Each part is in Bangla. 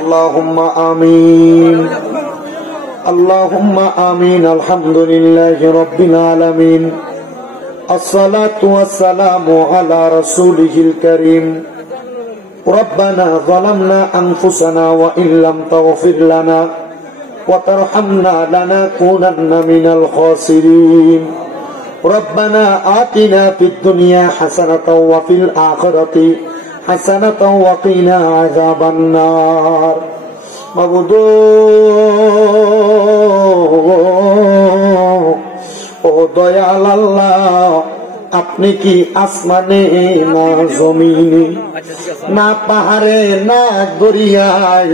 আল্লাহুম্মা আমিন আল্লাহুম্মা আমিন। আলহামদুলিল্লাহি রাব্বিল আলামিন। আসসালাতু ওয়াসসালামু আলা রাসূলিহিল কারীম। রব্বানা যালামনা আনফুসানা ওয়া ইল্লাম তাগফির লানা ওয়া তারহামনা লানাকুনান্না মিনাল খাসিরিন। রব্বানা আতিনা ফিদ দুনিয়া হাসানাতাও ওয়া ফিল আখিরাতি হাসানাতাও ওয়া কিনা আযাবান নার। মাবুদ ও দয়াল আল্লাহ, আপনি কি আসমানে না জমিনে না পাহাড়ে না দরিয়ায়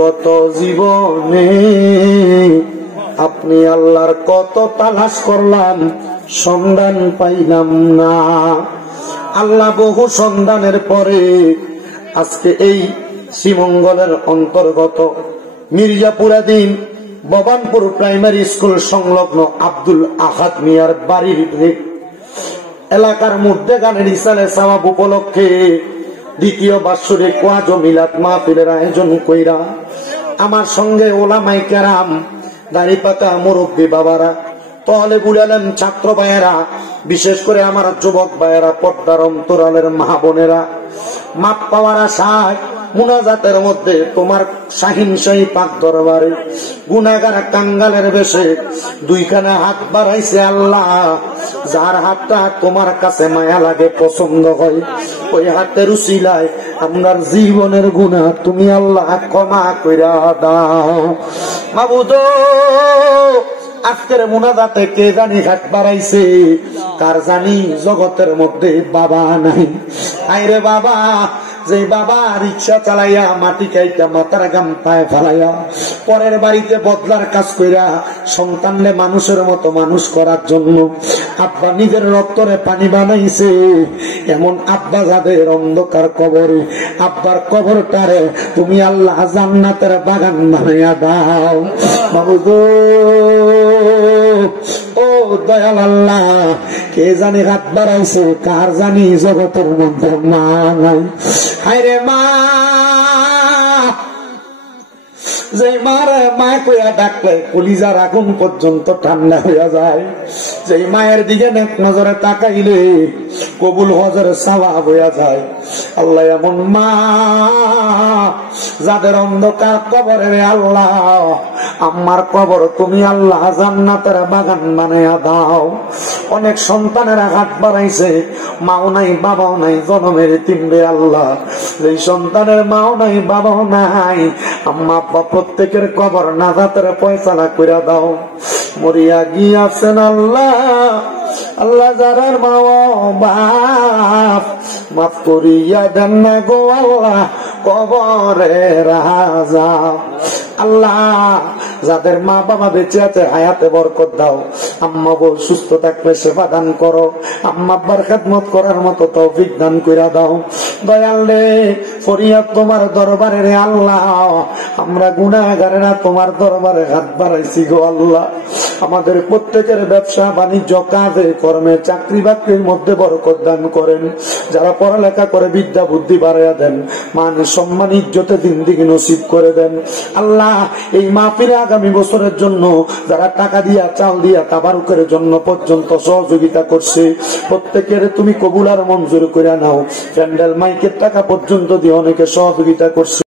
গত জীবনে আপনি আল্লাহর কত তালাশ করলাম, সন্ধান পাইলাম না। আল্লাহ বহু সন্ধানের পরে আজকে এই শ্রীমঙ্গলের অন্তর্গত মির্জাপুরাধীন ভবানপুর প্রাইমারি স্কুল সংলগ্ন আব্দুল আহাদ মিয়ার বাড়ির এলাকার মধ্যে গানের ইসালে সওয়াব উপলক্ষে দ্বিতীয় বাৎসরিক ওয়াজ ও মিলাদ মাহফিলের আয়োজন কইরা আমার সঙ্গে ওলামায়ে কেরাম, দাড়িপাকা মুরব্বী বাবারা, তালেবুল ইলম ছাত্র ভাইয়েরা, বিশেষ করে আমার যুবক ভাইয়েরা, পর্দার অন্তরালের মা বোনেরা, মাপ পাওয়ার আশায় মুনাজাতের মধ্যে তোমার শাহিনশাহী পাক দরবারে গুনাহগার কাঙ্গালের বেশে দুইখানা হাত বাড়াইছে আল্লাহ। যার হাতটা তোমার কাছে মায়া লাগে, পছন্দ হয়, ওই হাতের উসিলায় আমার জীবনের গুনাহ তুমি আল্লাহ ক্ষমা কইরা দাও। মাবুদ আজকের মুনাজাতে কে জানি হাত বাড়াইছে, কার জানি জগতের মধ্যে বাবা নাই। আইরে বাবা, যে বাবা রিক্সা চালাইয়া মাটি খাইতা মাথার গাম পায়ে ফেলাইয়া পরের বাড়িতে বদলার কাজ কইরা সন্তানলে মানুষের মতো মানুষ করার জন্য আব্বা নিজের রক্তরে পানি বানাইছে, এমন আব্বা যাদের অন্ধকার কবরে, আব্বার কবরটারে তুমি আল্লাহ জান্নাতের বাগান বানাইয়া দাও। মাবুদ ও দয়াল আল্লাহ, কে জানি হাত বাড়াইছে, কার জানি জগতের মধ্যে মা নাই। হায়রে মা, যে মারে মায় কইয়া ডাকলে কলিজার আগুন পর্যন্ত ঠান্ডা হইয়া যায়, যে মায়ের দিকে নেক নজরে তাকাইলে কবুল হজরে সওয়াব হইয়া যায়। আল্লাহ এমন মা যাদের অন্ধকার কবরে আল্লাহ আমার কবর তুমি আল্লাহ জান্নাতের বাগান বানাইয়া দাও। অনেক সন্তানের হাত বাড়াইছে, মাও নাই বাবাও নাই, জনমের তিনবে আল্লাহ। এই সন্তানের মাও নাই বাবাও নাই, আম্মা আব্বা প্রত্যেকের কবর নাজাতের ফয়সালা কইরা দাও। মরিয়া গিয়াছেন আল্লাহ, আল্লাহ যারার মা বাপ মাফ করিয়া দেন না গো আল্লাহ, কবরে রাজা। আল্লাহ যাদের মা বাবা বেঁচে আছে হায়াতে বরকত দাও, আম্মা বউ সুস্থ থাকলে সেবা দান করো, আম্মা আব্বার খেদমত করার মতো তৌফিক দান কইরা দাও। দয়াল রে, ফরিয়াদ তোমার দরবারে রে আল্লাহ, আমরা গুনাহগারেরা তোমার দরবারে হাত বাড়াইছি গো আল্লাহ। আমাদের প্রত্যেকের ব্যবসা বাণিজ্য কাজে কর্মে চাকরি বাকরির মধ্যে বরকত দান করেন। যারা পড়ালেখা করে বিদ্যা বুদ্ধি বাড়াইয়া দেন, মান সম্মান ইজ্জতে জিন্দেগি নসিব করে দেন আল্লাহ। এই মাহফিলে আগামী বছরের জন্য যারা টাকা দিয়া, চাল দিয়া, তাবারুকের জন্য পর্যন্ত সহযোগিতা করছে, প্রত্যেকের তুমি কবুল আর মঞ্জুর করে নাও। প্যান্ডেল মাইকের টাকা পর্যন্ত দিয়ে অনেকে সহযোগিতা করছে।